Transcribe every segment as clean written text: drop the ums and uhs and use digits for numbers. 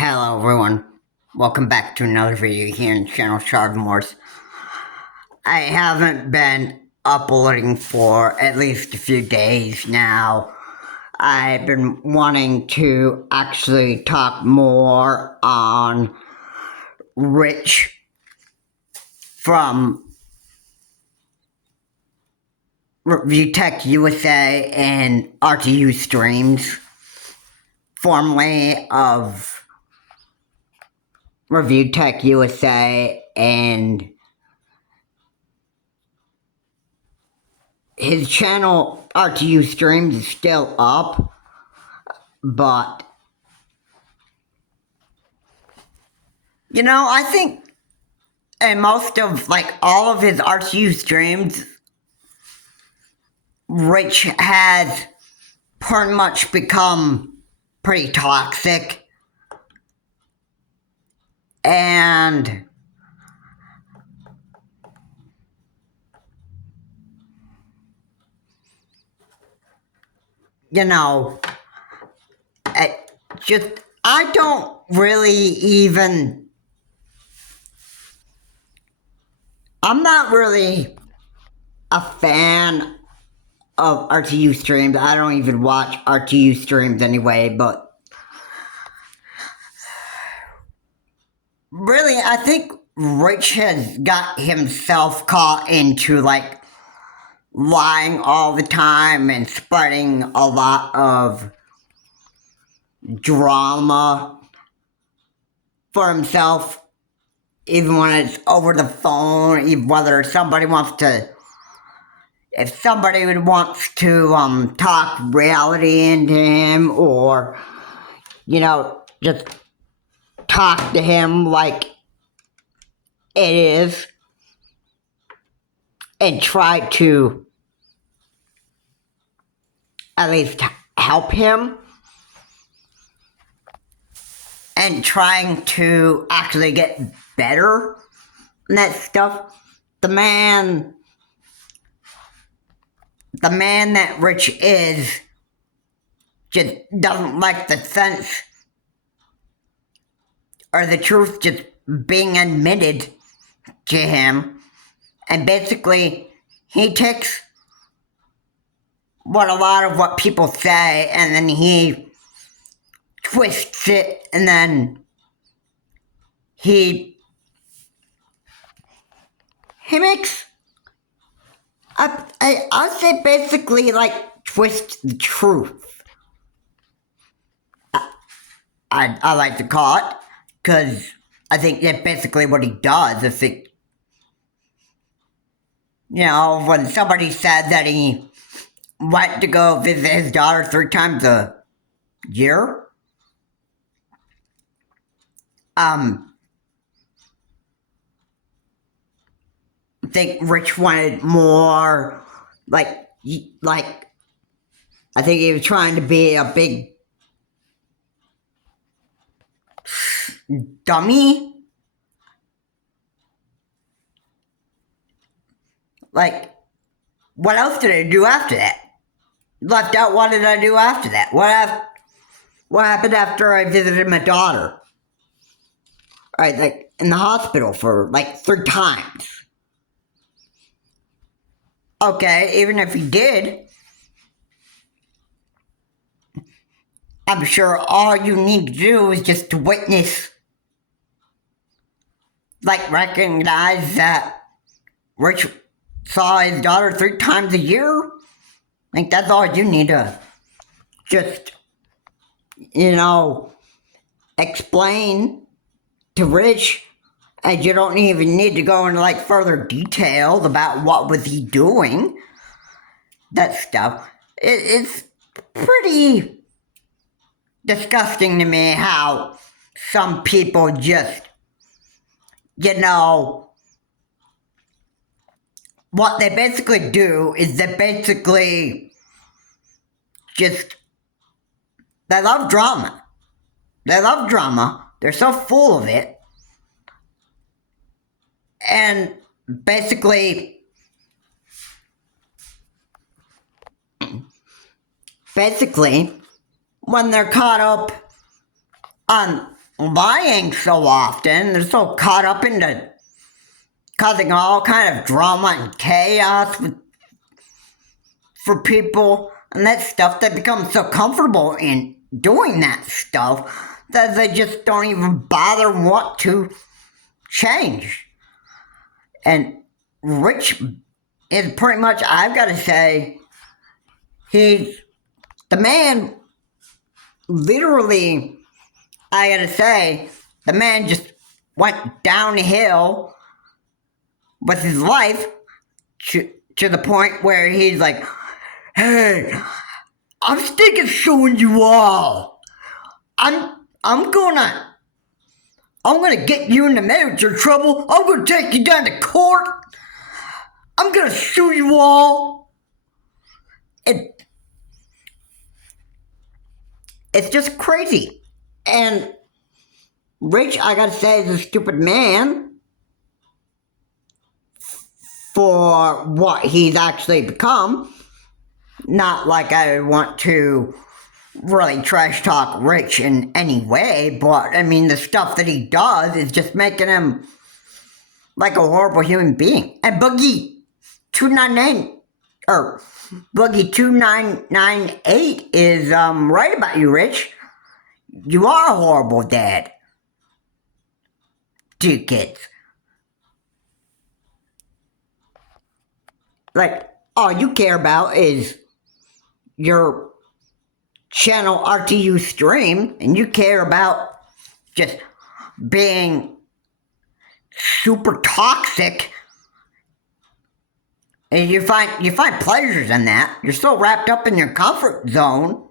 Hello everyone, welcome back to another video here on channel Shard Wars. I haven't been uploading for at least a few days now. I've been wanting to actually talk more on Rich from Review Tech USA and RTU Streams, formerly of Review Tech USA, and his channel RTU Streams is still up, but I think in most of all of his RTU streams, Rich has pretty much become pretty toxic, and I don't really even, I'm not really a fan of RTU streams. I don't even watch RTU streams anyway, but really, I think Rich has got himself caught into lying all the time and spreading a lot of drama for himself, even when it's over the phone, even whether somebody wants to, if somebody wants to talk reality into him, or just talk to him like it is and try to at least help him and trying to actually get better and that stuff. The man that Rich is just doesn't like the sense or the truth just being admitted to him, and basically he takes a lot of what people say and then he twists it, and then he makes, I'd say basically twist the truth. I like to call it, because I think that's basically what he does. I think, when somebody said that he went to go visit his daughter 3 times a year, I think Rich wanted more, I think he was trying to be a big dummy. What else did I do after that? Left out, what did I do after that? What happened after I visited my daughter? In the hospital for 3 times. Okay, even if he did, I'm sure all you need to do is just to witness, recognize that Rich saw his daughter 3 times a year. I think that's all you need to just, explain to Rich, and you don't even need to go into further details about what was he doing. That stuff. It's pretty disgusting to me how some people just, what they basically do is they basically just, they love drama. They love drama. They're so full of it. And basically, when they're caught up on lying so often. They're so caught up into causing all kind of drama and chaos for people and that stuff. They become so comfortable in doing that stuff that they just don't even bother want to change. And Rich is pretty much, I've got to say, he's the man. Literally, I got to say, the man just went downhill with his life to the point where he's like, hey, I'm sticking showing you all. I'm gonna get you into major trouble. I'm gonna take you down to court. I'm gonna sue you all. It's just crazy. And Rich, I gotta say, is a stupid man for what he's actually become. Not like I want to really trash talk Rich in any way, but I mean, the stuff that he does is just making him like a horrible human being. And Boogie299, or Boogie2998 is right about you, Rich. You are a horrible dad. 2 kids. Like, all you care about is your channel RTU stream, and you care about just being super toxic, and you find pleasures in that. You're so wrapped up in your comfort zone.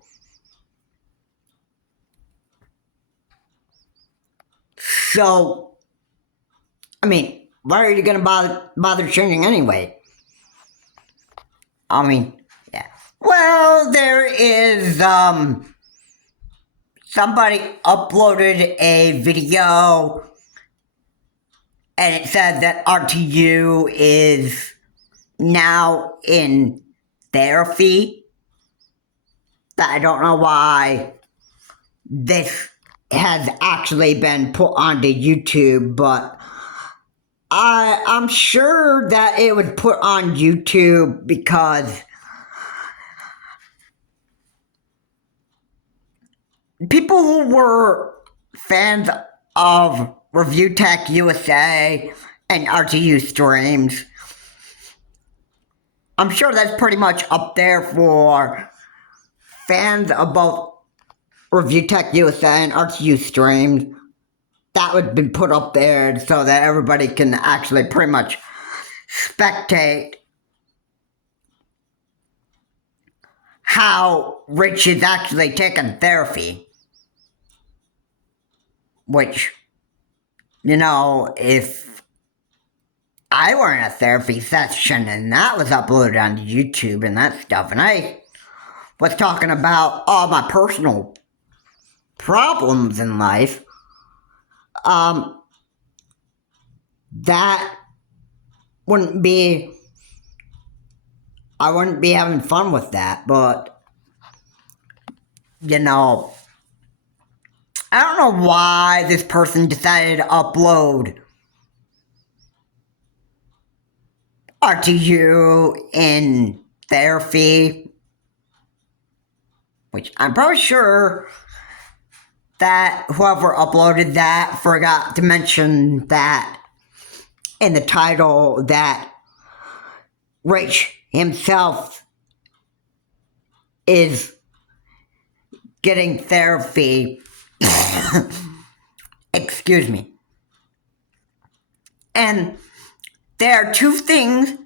So, I mean, why are you gonna bother changing anyway? I mean, yeah. Well, there is, somebody uploaded a video and it said that RTU is now in therapy. I don't know why this has actually been put onto YouTube, but I'm sure that it was put on YouTube because people who were fans of Review Tech USA and RTU streams, I'm sure that's pretty much up there for fans of both Review Tech USA and RTU streams. That would be put up there so that everybody can actually pretty much spectate how Rich is actually taking therapy. Which, you know, if I were in a therapy session and that was uploaded on YouTube and that stuff, and I was talking about all my personal problems in life, that wouldn't be, I wouldn't be having fun with that. But, you know, I don't know why this person decided to upload RTU in therapy, which I'm probably sure that whoever uploaded that forgot to mention that in the title, that Rich himself is getting therapy. Excuse me. And there are 2 things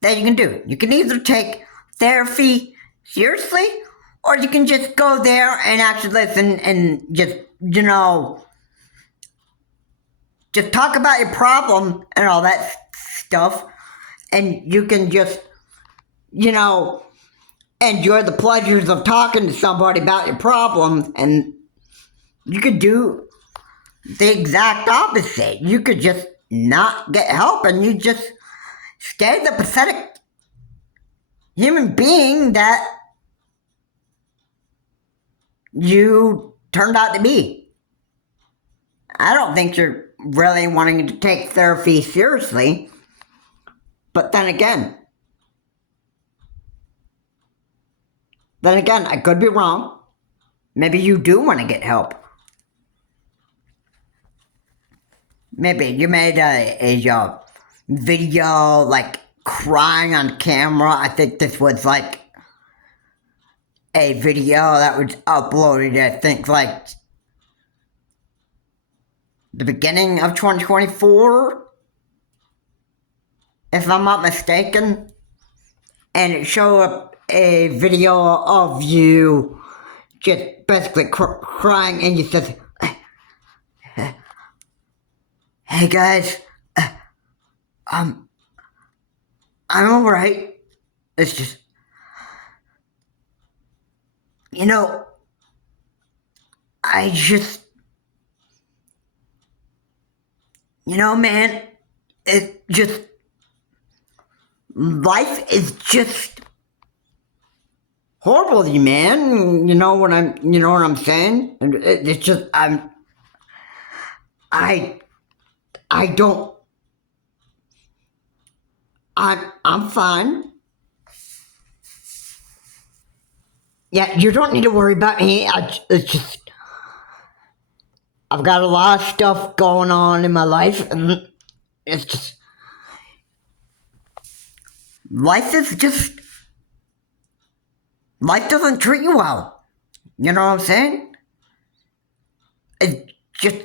that you can do. You can either take therapy seriously, or you can just go there and actually listen and just, you know, just talk about your problem and all that stuff. And you can just, you know, enjoy the pleasures of talking to somebody about your problem. And you could do the exact opposite. You could just not get help and you just stay the pathetic human being that you turned out to be. I don't think you're really wanting to take therapy seriously. But then again, I could be wrong. Maybe you do want to get help. Maybe you made a video like crying on camera. I think this was like a video that was uploaded, I think, like the beginning of 2024, if I'm not mistaken. And it showed up a video of you just basically crying, and you said, "Hey guys, I'm alright. It's just, I just, man, it just, life is just horrible to you, man. You know what I'm saying? It's just, I'm fine. Yeah, you don't need to worry about me. It's just, I've got a lot of stuff going on in my life, and it's just, life doesn't treat you well. You know what I'm saying? It just,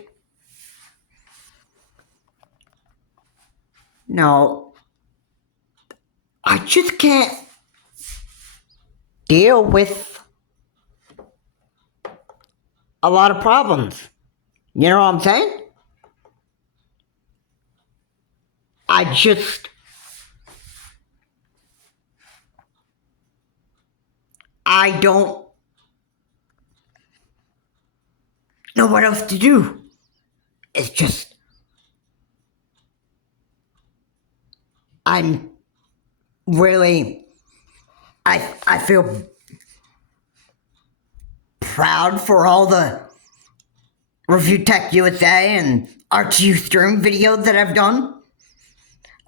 no, I just can't deal with a lot of problems. You know what I'm saying? I don't know what else to do. It's just, I'm really, I feel proud for all the Review Tech USA and RTU Stream videos that I've done.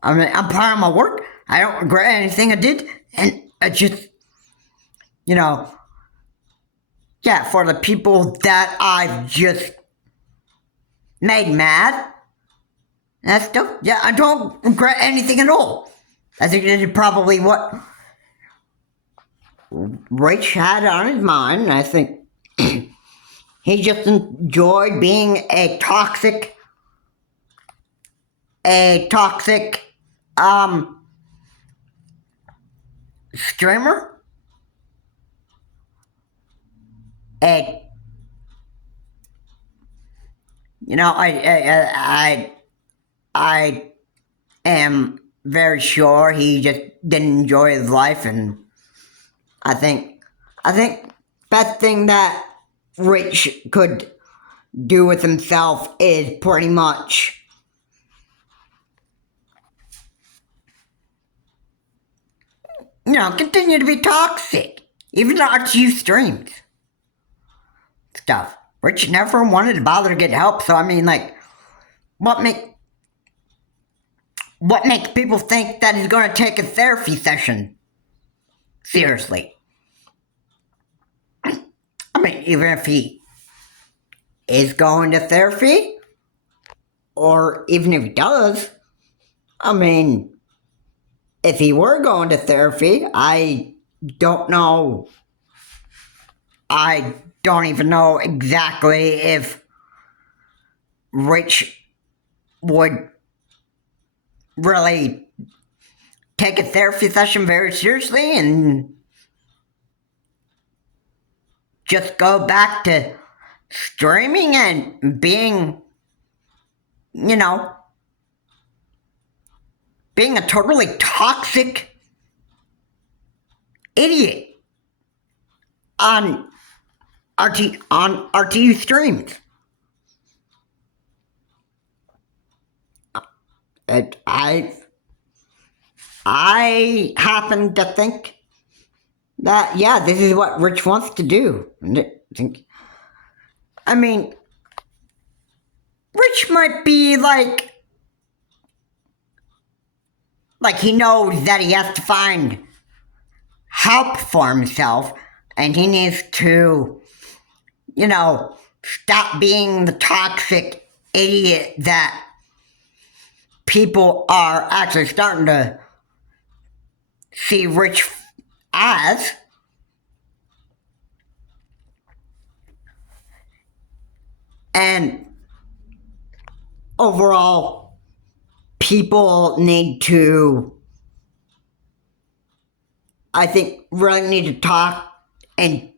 I mean, I'm proud of my work. I don't regret anything I did, and I just, yeah, for the people that I've just made mad, that stuff, yeah, I don't regret anything at all. I think this is probably what Rich had on his mind. I think he just enjoyed being a toxic, streamer. I am very sure he just didn't enjoy his life, and I think best thing that Rich could do with himself is pretty much continue to be toxic, even after you streams stuff. Rich never wanted to bother to get help, so I mean, like, what makes people think that he's going to take a therapy session seriously? I mean, even if he is going to therapy, or even if he does, I mean, if he were going to therapy, I don't know. I don't even know exactly if Rich would really take a therapy session very seriously and just go back to streaming and being, being a totally toxic idiot on RTU streams. I happen to think that, yeah, this is what Rich wants to do. I mean, Rich might be like he knows that he has to find help for himself, and he needs to, stop being the toxic idiot that people are actually starting to see Rich as. And overall, people need to, I think, really need to talk. And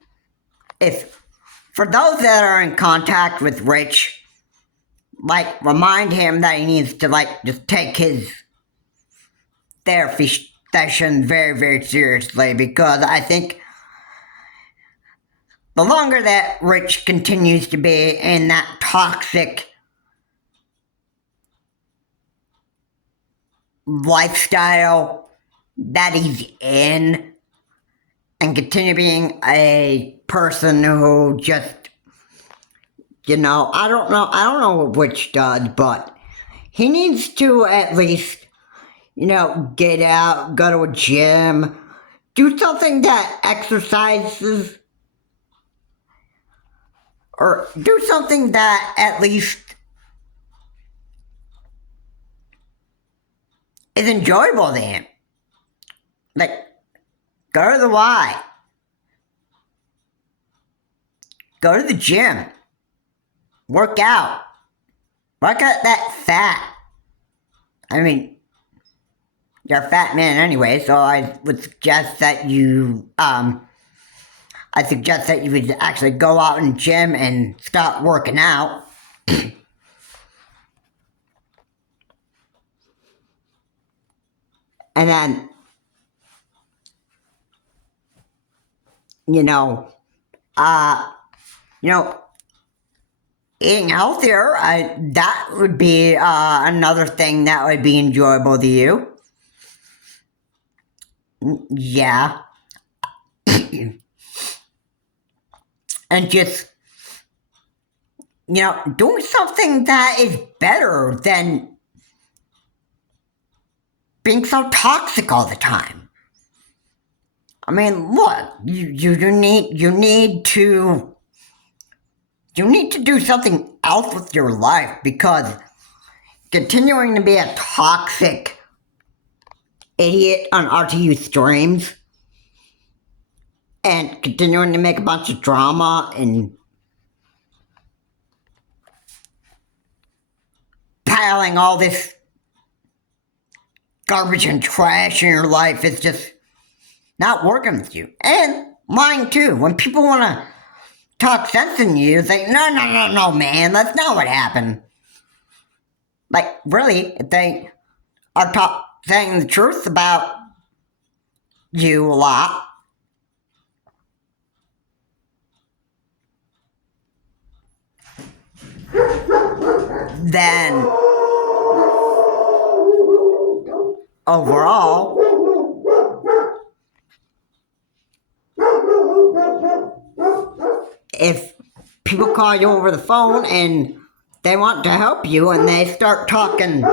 if, for those that are in contact with Rich, remind him that he needs to, just take his therapy session very, very seriously, because I think the longer that Rich continues to be in that toxic lifestyle that he's in, and continue being a person who just, I don't know what Rich does, but he needs to at least, get out, go to a gym, do something that exercises, or do something that at least is enjoyable to him. Go to the Y. Go to the gym. Work out. Work out that fat. I mean, you're a fat man anyway, so I would suggest that you, would actually go out in the gym and start working out. And then, eating healthier, that would be another thing that would be enjoyable to you. Yeah. And just, doing something that is better than being so toxic all the time. I mean, look, you need to do something else with your life, because continuing to be a toxic idiot on RTU streams and continuing to make a bunch of drama and piling all this garbage and trash in your life is just not working with you. And mine too. When people want to talk sense in you, say, no, man, that's not what happened. Really, if they are saying the truth about you a lot, then overall, if people call you over the phone and they want to help you and they start talking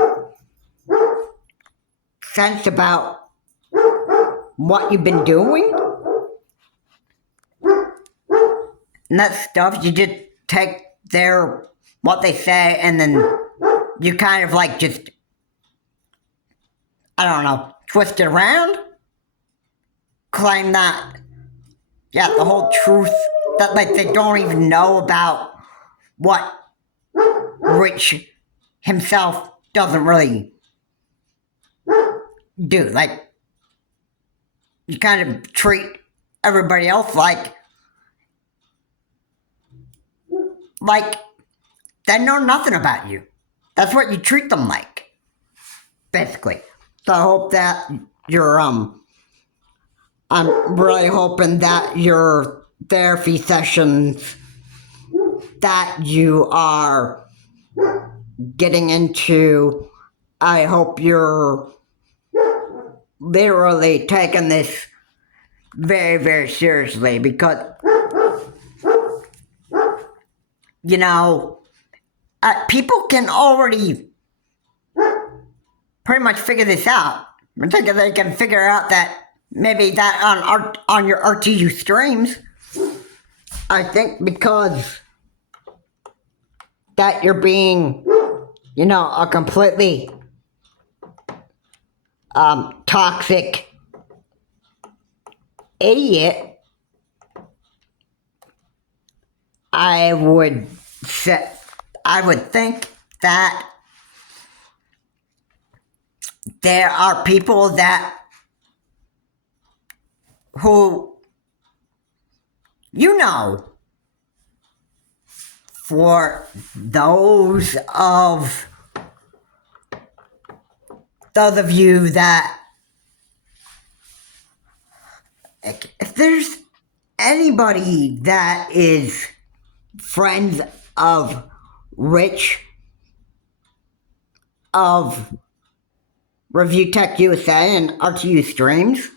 sense about what you've been doing, and that stuff, you just take what they say, and then you kind of just, I don't know, twist it around, claim that, the whole truth, that they don't even know about what Rich himself doesn't really do. You kind of treat everybody else like they know nothing about you. That's what you treat them like, basically. So I hope that I'm really hoping that your therapy sessions that you are getting into, I hope you're literally taking this very, very seriously, because, people can already pretty much figure this out. I think they can figure out that maybe that on your RTU streams. I think because that you're being, a completely toxic idiot. I would think that there are people who, for those of you that, if there's anybody that is friends of Rich of Review Tech USA and RTU Streams,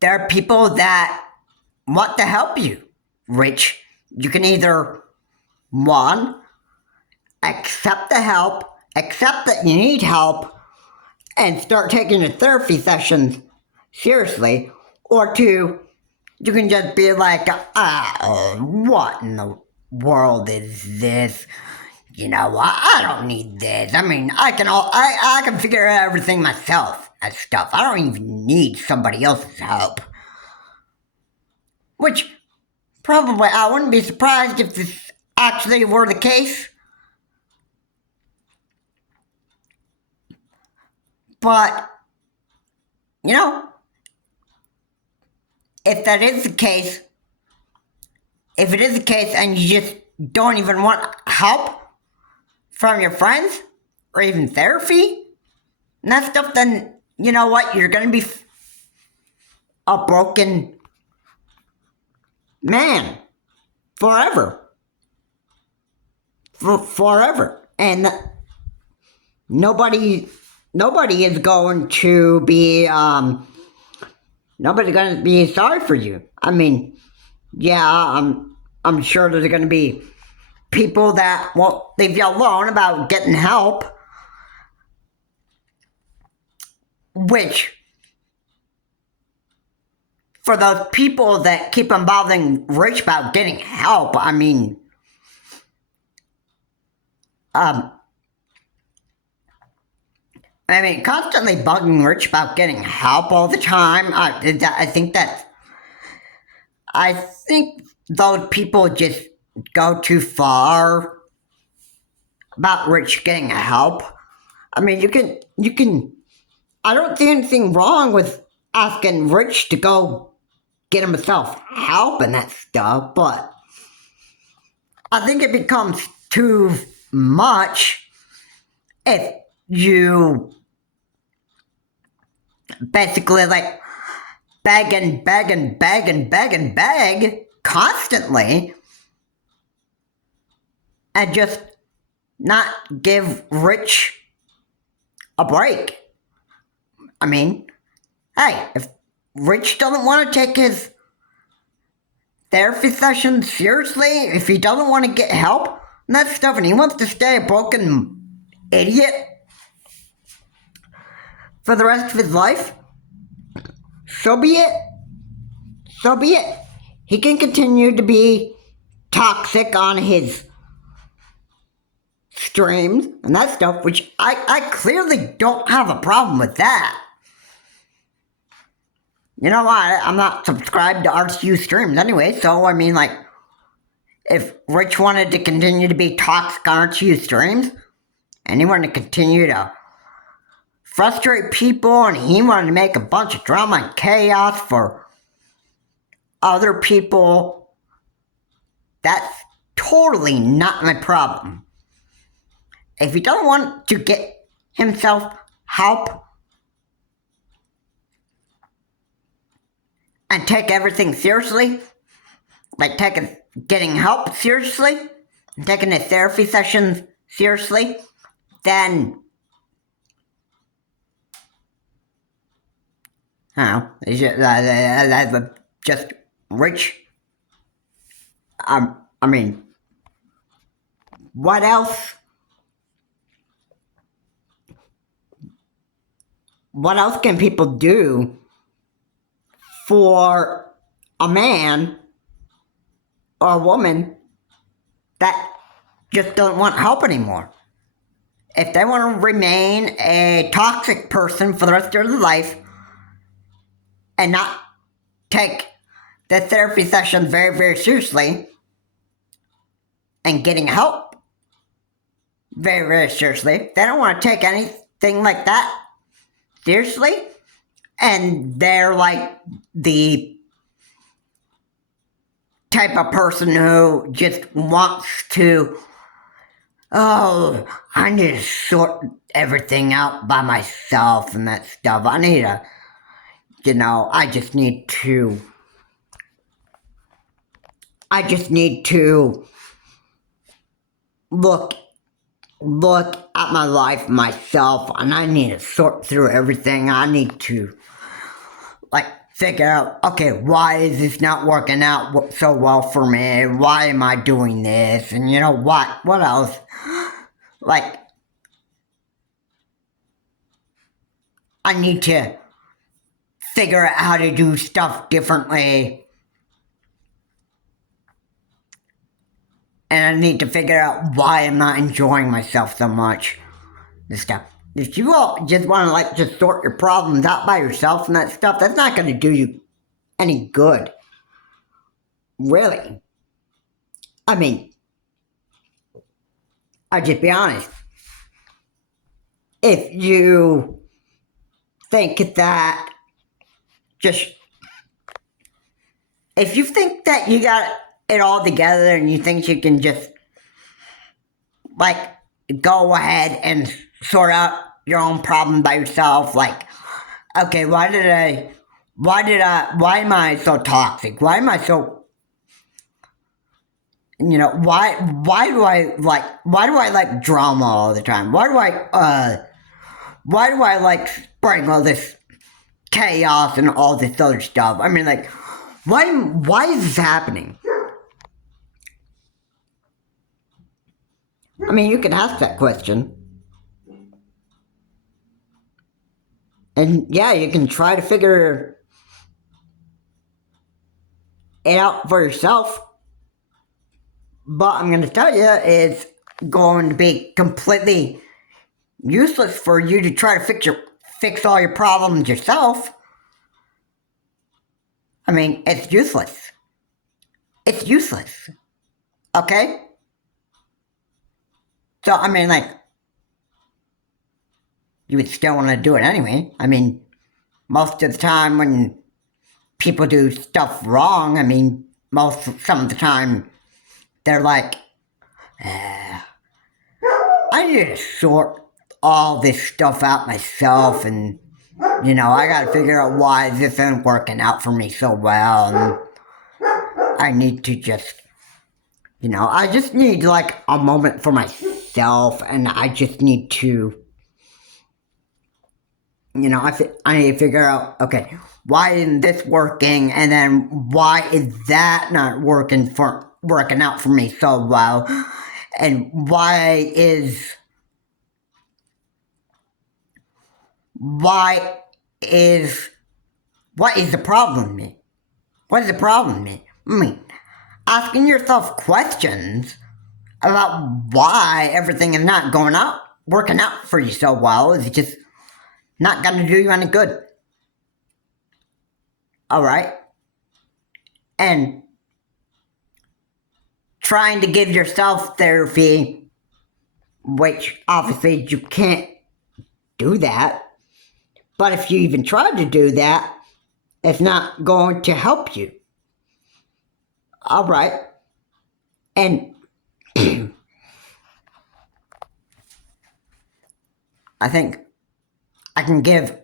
there are people that want to help you, Rich. You can either, one, accept the help, accept that you need help, and start taking your therapy sessions seriously, or two, you can just be like, what in the world is this? I don't need this. I mean, I can figure out everything myself and stuff. I don't even need somebody else's help. Which, probably, I wouldn't be surprised if this actually were the case. But, if that is the case, if it is the case and you just don't even want help from your friends or even therapy and that stuff, then you know what? You're going to be a broken man forever. Forever. And nobody is going to be, nobody's going to be sorry for you. I mean, yeah, I'm sure there's going to be people that won't leave you alone about getting help. Which, for those people that keep on bothering Rich about getting help, I mean, constantly bugging Rich about getting help all the time. I think those people just go too far about Rich getting help. I mean, you can. I don't see anything wrong with asking Rich to go get himself help and that stuff, but I think it becomes too much if you basically like beg constantly and just not give Rich a break. I mean, hey, if Rich doesn't want to take his therapy session seriously, if he doesn't want to get help and that stuff, and he wants to stay a broken idiot for the rest of his life, so be it. So be it. He can continue to be toxic on his streams and that stuff, which I clearly don't have a problem with that. You know what? I'm not subscribed to RTU streams anyway, so I mean, like, if Rich wanted to continue to be toxic on RTU streams, and he wanted to continue to frustrate people, and he wanted to make a bunch of drama and chaos for other people, that's totally not my problem. If he doesn't want to get himself help and take everything seriously, like getting help seriously, and taking his therapy sessions seriously, then, I don't know, it's just rich. I mean, what else? What else can people do for a man or a woman that just don't want help anymore? If they want to remain a toxic person for the rest of their life and not take the therapy session very, very seriously and getting help very, very seriously, they don't want to take anything like that seriously, and they're like the type of person who just wants to, oh, I need to sort everything out by myself and that stuff. I just need to look at my life myself, and I need to sort through everything. I need to, figure out, okay, why is this not working out so well for me? Why am I doing this? And what else? I need to figure out how to do stuff differently. And I need to figure out why I'm not enjoying myself so much. This stuff. If you all just want to just sort your problems out by yourself and that stuff, that's not going to do you any good. Really. I mean, I'll just be honest. If you think that if you think that you got it all together and you think you can just go ahead and sort out your own problem by yourself, okay, why am I so toxic? Why am I so, why do I like drama all the time? Why do I like spreading all this chaos and all this other stuff? I mean, why is this happening? I mean, you can ask that question. And yeah, you can try to figure it out for yourself. But I'm going to tell you, it's going to be completely useless for you to try to fix all your problems yourself. I mean, it's useless. It's useless. Okay? So, I mean, you would still want to do it anyway. I mean, most of the time when people do stuff wrong, I mean, some of the time, they're like, I need to sort all this stuff out myself, and, I gotta figure out why this isn't working out for me so well, and I need to just, I just need, a moment for myself, and I just need to, I need to figure out, okay, why isn't this working, and then why is that not working out for me so well, and what is the problem with me? What is the problem with me? I mean, asking yourself questions about why everything is not working out for you so well is just not going to do you any good. Alright? And trying to give yourself therapy, which obviously you can't do that, but if you even tried to do that, it's not going to help you. Alright? And I think I can give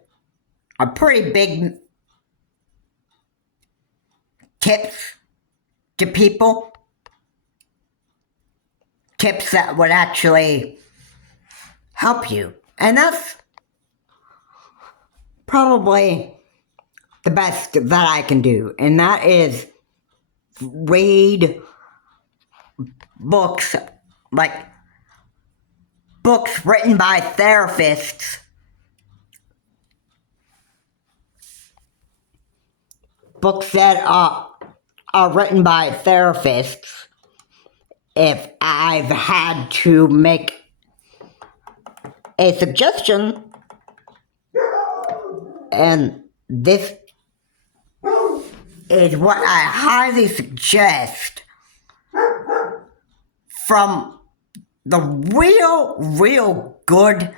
a pretty big tips to people. Tips that would actually help you. And that's probably the best that I can do. And that is read books, like books written by therapists. Books that are written by therapists. If I've had to make a suggestion, and this is what I highly suggest from the real good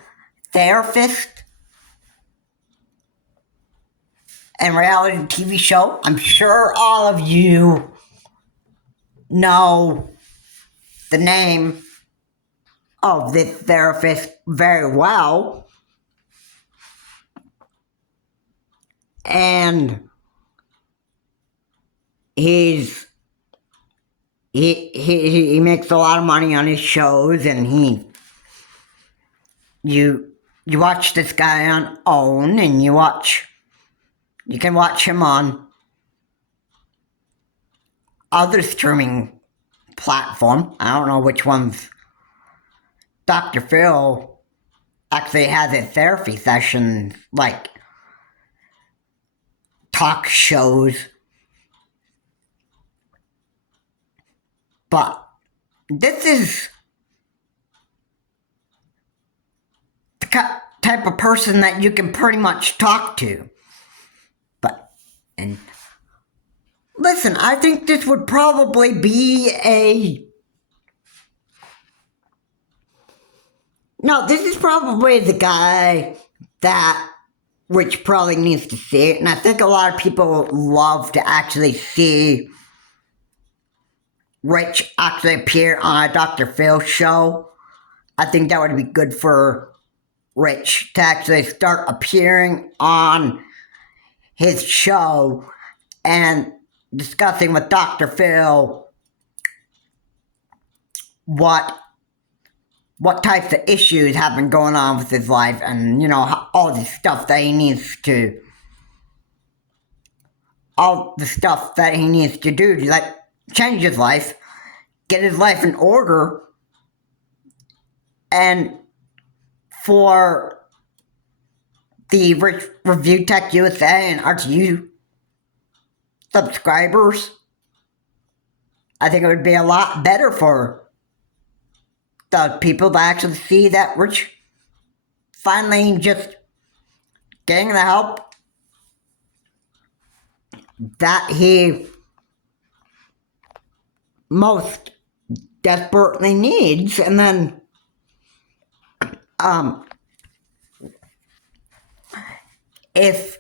therapist and reality TV show. I'm sure all of you know the name of this therapist very well. And he makes a lot of money on his shows, and you watch this guy on OWN, and you can watch him on other streaming platform. I don't know which ones. Dr. Phil actually has a therapy session, like talk shows. But this is the type of person that you can pretty much talk to. And listen, I think this would probably be this is probably the guy that Rich probably needs to see it. And I think a lot of people love to actually see Rich actually appear on a Dr. Phil show. I think that would be good for Rich to actually start appearing on his show and discussing with Dr. Phil what types of issues have been going on with his life, and all the stuff that he needs to do to like change his life, get his life in order, and for the Review Tech USA and RTU subscribers, I think it would be a lot better for the people to actually see that Rich finally just getting the help that he most desperately needs. And then if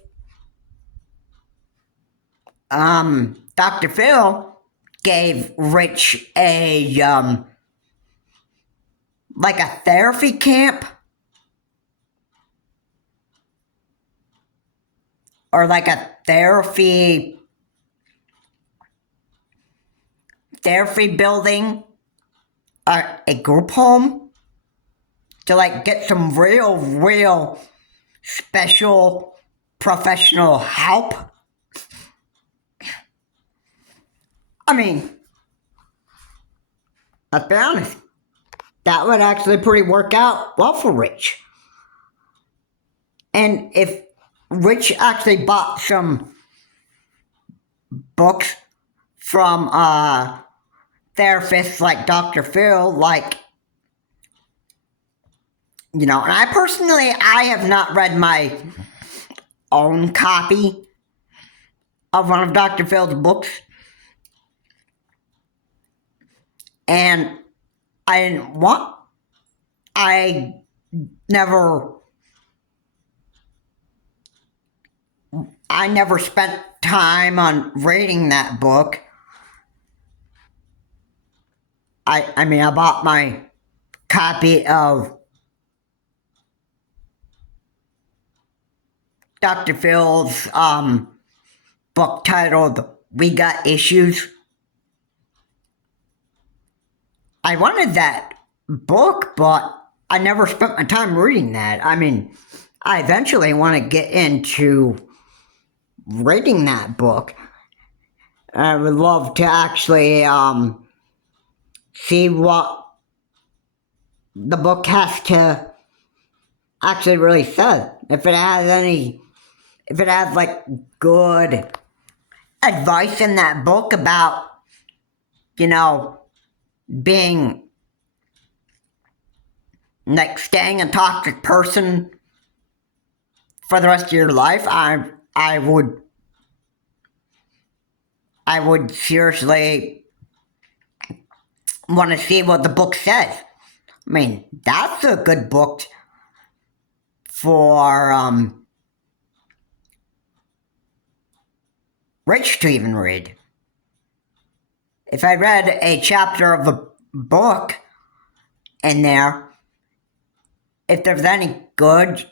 Dr. Phil gave Rich a like a therapy camp, or like a therapy building, a group home, to like get some real special professional help. I mean, let's be honest, that would actually pretty work out well for Rich. And if Rich actually bought some books from therapists like Dr. Phil, like, and I have not read my own copy of one of Dr. Phil's books. And I never spent time on reading that book. I mean, I bought my copy of Dr. Phil's book titled We Got Issues. I wanted that book, but I never spent my time reading that. I mean, I eventually want to get into reading that book. I would love to actually see what the book has to actually really say. If it has like good advice in that book about, being like staying a toxic person for the rest of your life, I would seriously want to see what the book says. I mean, that's a good book for Rich to even read. If I read a chapter of a book in there, if there's any good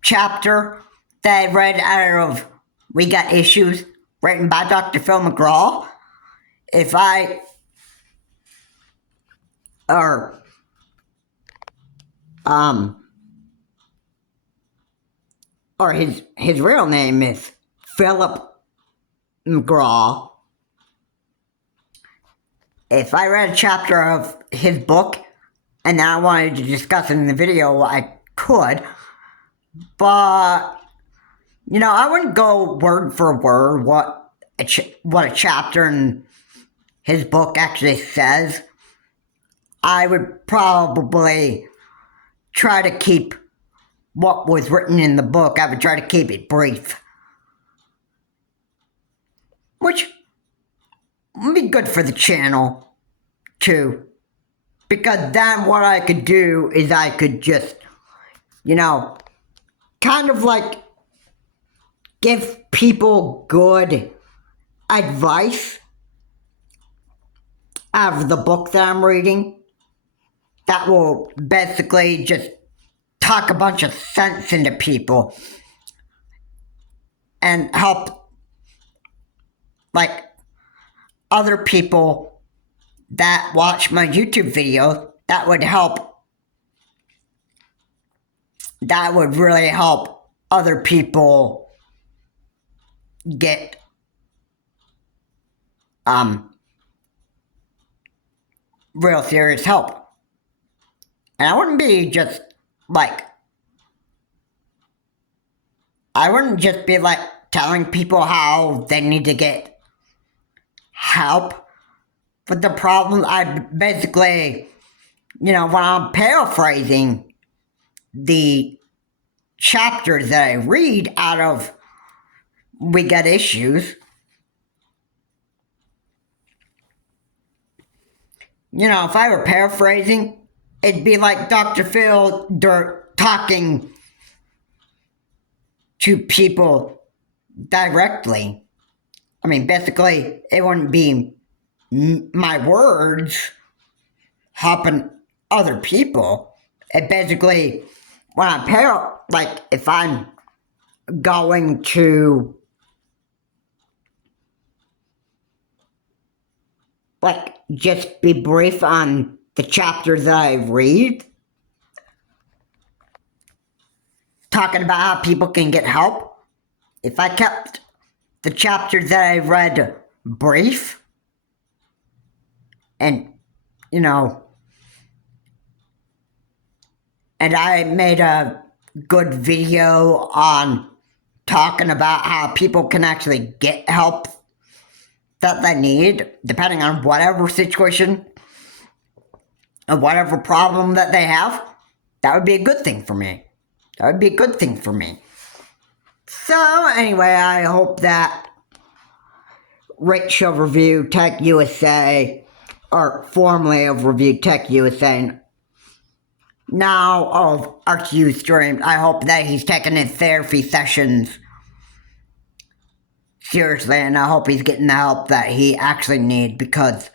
chapter that I read out of We Got Issues, written by Dr. Phil McGraw, or his real name is Philip McGraw. If I read a chapter of his book and I wanted to discuss it in the video, I could, but I wouldn't go word for word what a chapter in his book actually says. I would probably try to keep what was written in the book. I would try to keep it brief, which would be good for the channel too, because then what I could do is I could just, kind of like give people good advice out of the book that I'm reading that will basically just talk a bunch of sense into people and help like other people that watch my YouTube videos. That would really help other people get real serious help. And I wouldn't be just like, telling people how they need to get help. But the problem, I basically, when I'm paraphrasing the chapters that I read out of We Got Issues, if I were paraphrasing, it'd be like Dr. Phil talking to people directly. I mean, basically, it wouldn't be my words helping other people. It basically, when I'm if I'm going to just be brief on the chapters that I read, talking about how people can get help. If I kept the chapters that I read brief and, and I made a good video on talking about how people can actually get help that they need, depending on whatever situation or whatever problem that they have, that would be a good thing for me. So anyway, I hope that Rich of Review Tech USA, or formerly of Review Tech USA, now of ArchUStream, I hope that he's taking his therapy sessions seriously, and I hope he's getting the help that he actually needs, because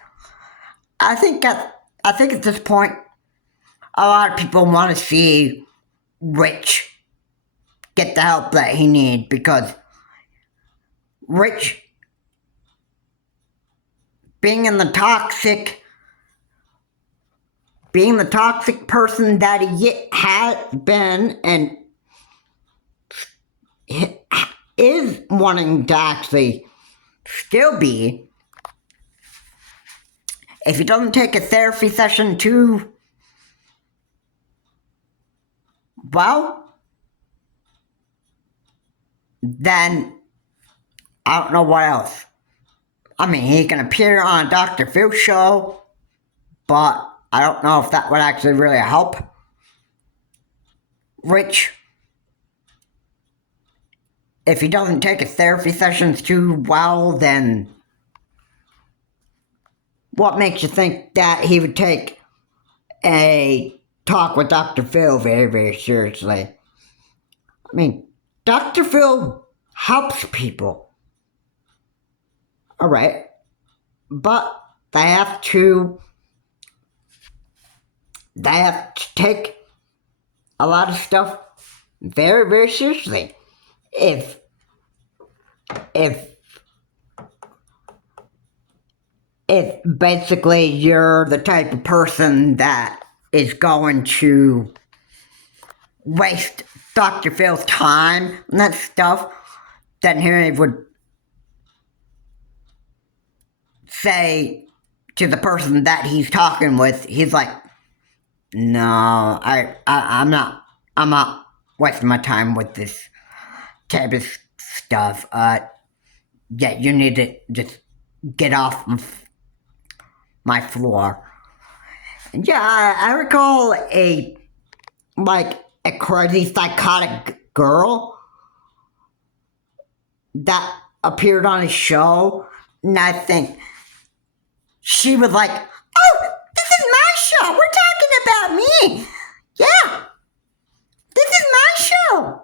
I think at this point, a lot of people want to see Rich get the help that he needs, because Rich being in the toxic being the toxic person that he has been and is wanting to actually still be, if he doesn't take a therapy session too, well, then I don't know what else. I mean, he can appear on a Dr. Phil show, but I don't know if that would actually really help Rich. If he doesn't take his therapy sessions too well, then what makes you think that he would take a talk with Dr. Phil very, very seriously? I mean, Dr. Phil helps people. Alright. But they have to take a lot of stuff very, very seriously. If basically you're the type of person that is going to waste Dr. Phil's time and that stuff, then he would say to the person that he's talking with, he's like, no, I'm not wasting my time with this type of stuff. Yeah, you need to just get off my floor. And yeah, I recall a crazy psychotic girl that appeared on a show, and I think she was like, oh, this is my show, we're talking about me. Yeah, this is my show.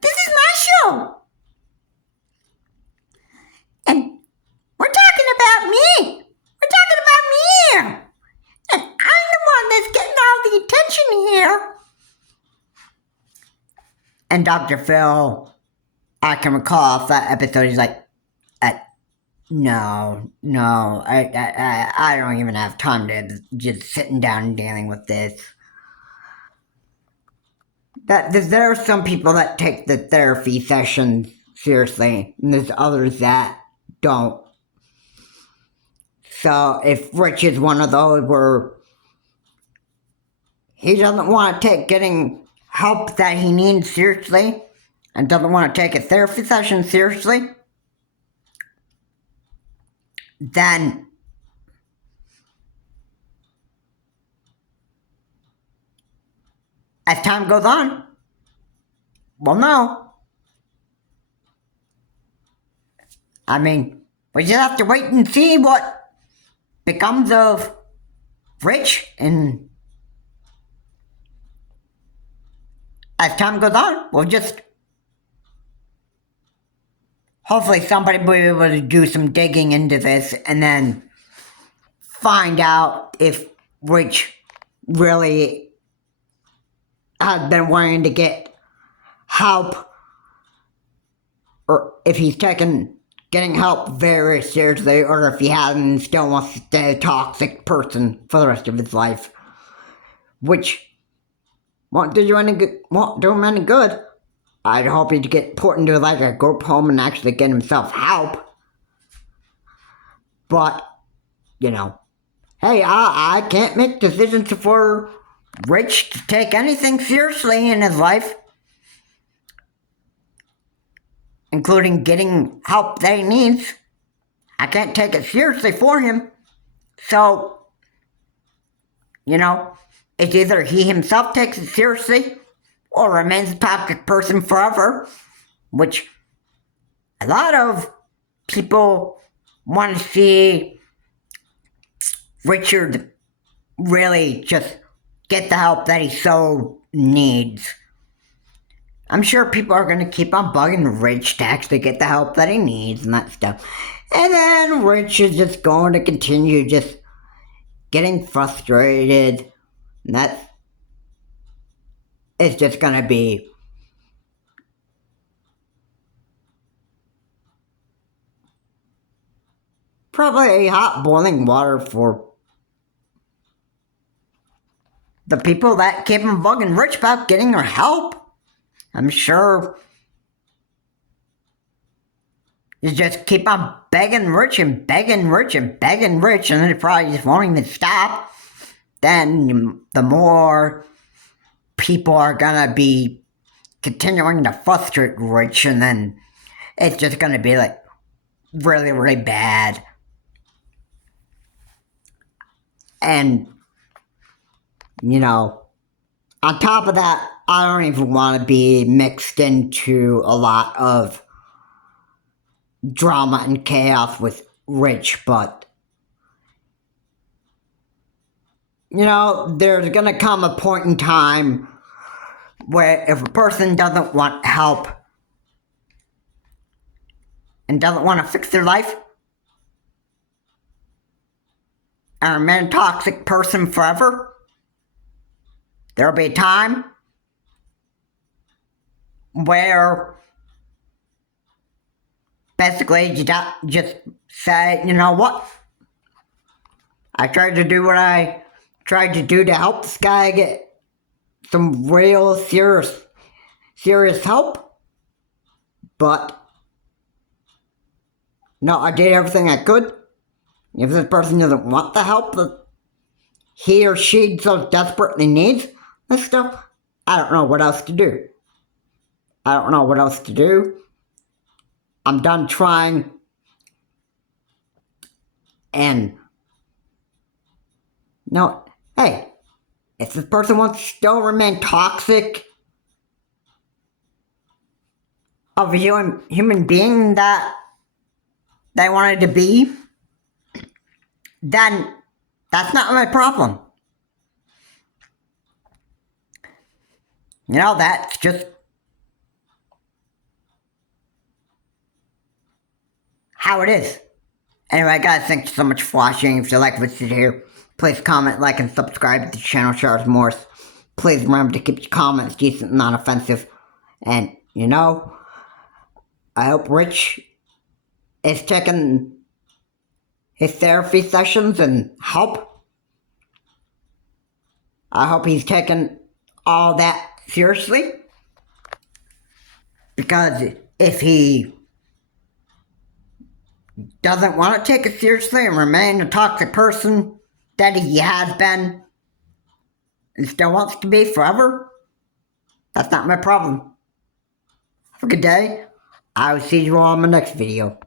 This is my show. And we're talking about me. We're talking about me here. And I'm the one that's getting all the attention here. And Dr. Phil, I can recall off that episode, he's like, no, I don't even have time to just sitting down and dealing with this. There are some people that take the therapy session seriously, and there's others that don't. So if Rich is one of those where he doesn't want to take getting help that he needs seriously, and doesn't want to take a therapy session seriously, then as time goes on, we'll know. I mean, we just have to wait and see what becomes of Rich, and as time goes on, we'll just hopefully somebody will be able to do some digging into this and then find out if Rich really has been wanting to get help, or if he's getting help very seriously, or if he hasn't and still wants to stay a toxic person for the rest of his life, which won't do him any good. I'd hope he'd get put into like a group home and actually get himself help. But, you know, hey, I can't make decisions for Rich to take anything seriously in his life, including getting help that he needs. I can't take it seriously for him. So, you know, it's either he himself takes it seriously or remains a toxic person forever, which a lot of people want to see Richard really just get the help that he so needs. I'm sure people are going to keep on bugging Rich to actually get the help that he needs and that stuff. And then Rich is just going to continue just getting frustrated. And that's it's just going to be probably hot boiling water for the people that keep on bugging Rich about getting her help, I'm sure you just keep on begging Rich and begging Rich and begging Rich, and they probably just won't even stop. Then the more people are gonna be continuing to frustrate Rich, and then it's just gonna be like really, really bad. And, you know, on top of that, I don't even want to be mixed into a lot of drama and chaos with Rich, but, you know, there's gonna come a point in time where if a person doesn't want help and doesn't want to fix their life and remain a toxic person forever, there'll be a time where basically you just say, you know what? I tried to do what I tried to do to help this guy get some real serious help, but no, I did everything I could. If this person doesn't want the help that he or she so desperately needs, and stuff, I don't know what else to do. I don't know what else to do. I'm done trying. And, no, hey, if this person wants to still remain toxic of a human being that they wanted to be, then that's not my problem. You know, that's just how it is. Anyway, guys, thank you so much for watching. If you like what you hear, please comment, like, and subscribe to the channel, Charles Morse. Please remember to keep your comments decent and non-offensive. And, you know, I hope Rich is taking his therapy sessions and help. I hope he's taking all that seriously. Because if he doesn't want to take it seriously and remain a toxic person that he has been and still wants to be forever, that's not my problem. Have a good day. I will see you all in my next video.